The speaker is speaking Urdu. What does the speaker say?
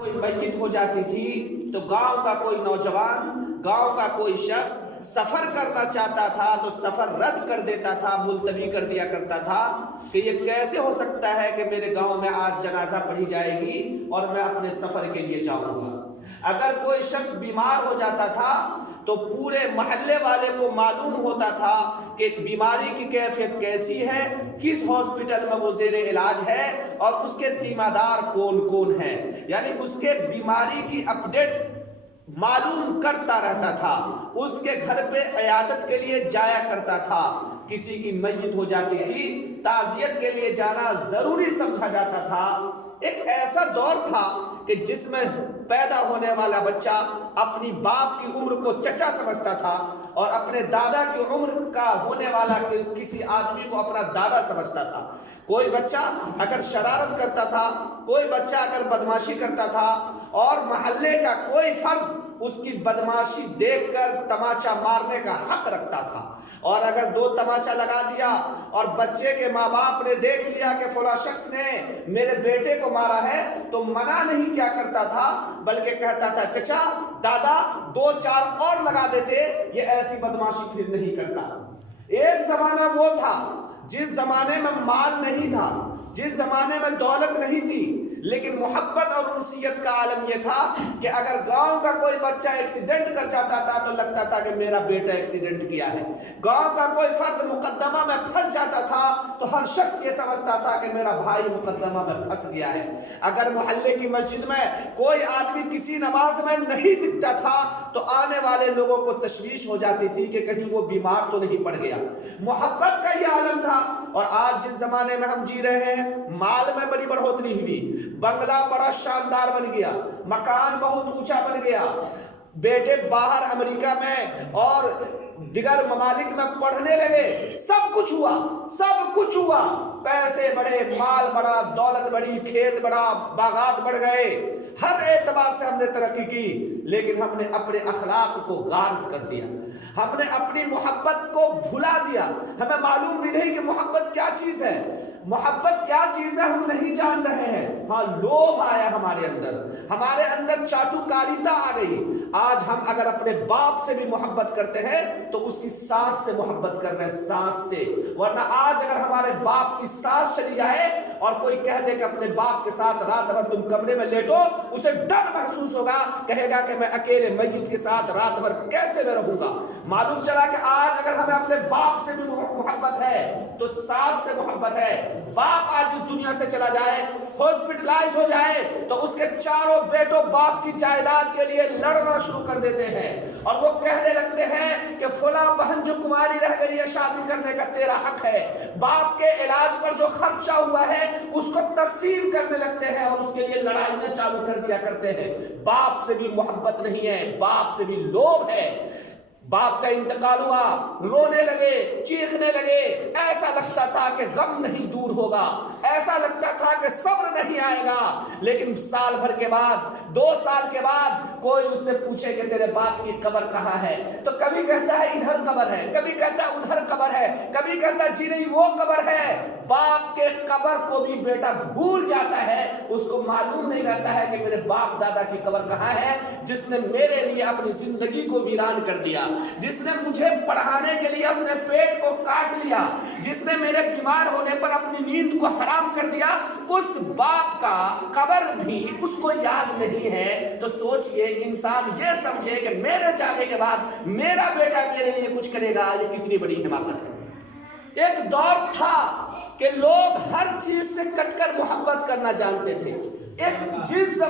کوئی میت ہو جاتی تھی تو گاؤں کا کوئی نوجوان، گاؤں کا کوئی شخص سفر کرنا چاہتا تھا تو سفر رد کر دیتا تھا، ملتوی کر دیا کرتا تھا کہ یہ کیسے ہو سکتا ہے کہ میرے گاؤں میں آج جنازہ پڑھی جائے گی اور میں اپنے سفر کے لیے جاؤں گا۔ اگر کوئی شخص بیمار ہو جاتا تھا تو پورے محلے والے کو معلوم ہوتا تھا کہ بیماری کی کیفیت کیسی ہے، کس ہاسپٹل میں وہ زیر علاج ہے اور اس کے تیماردار کون کون ہیں، یعنی اس کے بیماری کی اپڈیٹ معلوم کرتا رہتا تھا، اس کے گھر پہ عیادت کے لیے جایا کرتا تھا۔ کسی کی میت ہو جاتی تھی، تعزیت کے لیے جانا ضروری سمجھا جاتا تھا۔ ایک ایسا دور تھا کہ جس میں پیدا ہونے والا بچہ اپنی باپ کی عمر کو چچا سمجھتا تھا اور اپنے دادا کی عمر کا ہونے والا کسی آدمی کو اپنا دادا سمجھتا تھا۔ کوئی بچہ اگر شرارت کرتا تھا، کوئی بچہ اگر بدمعاشی کرتا تھا اور محلے کا کوئی فرد اس کی بدمعاشی دیکھ کر تماچا مارنے کا حق رکھتا تھا، اور اگر دو تماچا لگا دیا اور بچے کے ماں باپ نے دیکھ لیا کہ فلاں شخص نے میرے بیٹے کو مارا ہے تو منع نہیں کیا کرتا تھا، بلکہ کہتا تھا چچا دادا دو چار اور لگا دیتے، یہ ایسی بدمعاشی پھر نہیں کرتا۔ ایک زمانہ وہ تھا جس زمانے میں مال نہیں تھا، جس زمانے میں دولت نہیں تھی، لیکن محبت اور انسیت کا عالم یہ تھا کہ اگر گاؤں کا کوئی بچہ ایکسیڈنٹ کر جاتا تھا تو لگتا تھا کہ میرا بیٹا ایکسیڈنٹ کیا ہے، گاؤں کا کوئی فرد مقدمہ میں پھنس جاتا تھا تو ہر شخص یہ سمجھتا تھا کہ میرا بھائی مقدمہ میں پھنس گیا ہے۔ اگر محلے کی مسجد میں کوئی آدمی کسی نماز میں نہیں دکھتا تھا تو آنے والے لوگوں کو تشویش ہو جاتی تھی کہ کہیں وہ بیمار تو نہیں پڑ گیا۔ محبت کا یہ عالم تھا۔ اور آج جس زمانے میں ہم جی رہے ہیں، مال میں بڑی بڑھوتری ہوئی، بنگلہ بڑا شاندار بن گیا، مکان بہت اونچا بن گیا، بیٹے باہر امریکہ میں اور دیگر ممالک میں پڑھنے لگے، سب کچھ ہوا، سب کچھ ہوا، پیسے بڑھے، مال بڑھا، دولت بڑھی، کھیت بڑھا، باغات بڑھ گئے، ہر اعتبار سے ہم نے ترقی کی، لیکن ہم نے اپنے اخلاق کو غارت کر دیا، ہم نے اپنی محبت کو بھلا دیا۔ ہمیں معلوم بھی نہیں کہ محبت کیا چیز ہے، محبت کیا چیز ہے ہم نہیں جان رہے ہیں۔ ہاں لوبھ آیا ہمارے اندر چاٹوکاریتا آ گئی۔ آج ہم اگر اپنے باپ سے بھی محبت کرتے ہیں تو اس کی سانس سے محبت کر رہے ہیں، سانس سے، ورنہ آج اگر ہمارے باپ کی سانس چلی جائے اور کوئی کہہ دے کہ اپنے باپ کے ساتھ رات بھر تم کمرے میں لیٹو، اسے ڈر محسوس ہوگا، کہے گا کہ میں اکیلے میت کے ساتھ رات بھر کیسے میں رہوں گا۔ معلوم چلا کہ آج اگر ہمیں اپنے باپ سے بھی محبت ہے تو سانس سے محبت ہے۔ باپ آج اس دنیا سے چلا جائے، ہاسپٹلائز ہو جائے تو اس کے چاروں بیٹوں باپ کی جائیداد کے لیے لڑنا شروع کر دیتے ہیں اور وہ کہنے لگتے ہیں کہ فلاں بہن جو کماری رہ گئی ہے شادی کرنے کا تیرا حق ہے۔ باپ کے علاج پر جو خرچہ ہوا ہے اس کو تقسیم کرنے لگتے ہیں اور اس کے لیے لڑائیاں چالو کر دیا کرتے ہیں۔ باپ سے بھی محبت نہیں ہے، باپ سے بھی لوبھ ہے۔ باپ کا انتقال ہوا، رونے لگے، چیخنے لگے، ایسا لگتا تھا کہ غم نہیں دور ہوگا، ایسا لگتا تھا کہ صبر نہیں آئے گا، لیکن سال بھر کے بعد، 2 سال کے بعد کوئی اس سے پوچھے کہ تیرے باپ کی قبر کہاں ہے تو کبھی کہتا ہے ادھر قبر ہے، کبھی کہتا ہے ادھر قبر ہے، کبھی کہتا ہے جی نہیں وہ قبر ہے۔ باپ کے قبر کو بھی بیٹا بھول جاتا ہے، اس کو معلوم نہیں رہتا ہے کہ میرے باپ دادا کی قبر کہاں ہے، جس نے میرے لیے اپنی زندگی کو ویران کر دیا، جس نے مجھے پڑھانے کے لیے اپنے پیٹ کو کاٹ لیا، جس نے میرے بیمار ہونے پر اپنی نیند کو حرام کر دیا، اس باپ کا قبر بھی اس کو یاد نہیں ہے۔ تو سوچئے انسان یہ سمجھے کہ میرے جانے کے بعد میرا بیٹا میرے لیے کچھ کرے گا، یہ کتنی بڑی حماقت ہے۔ ایک دور تھا کہ لوگ ہر چیز سے کٹ کر محبت کرنا جانتے تھے۔ ایک جس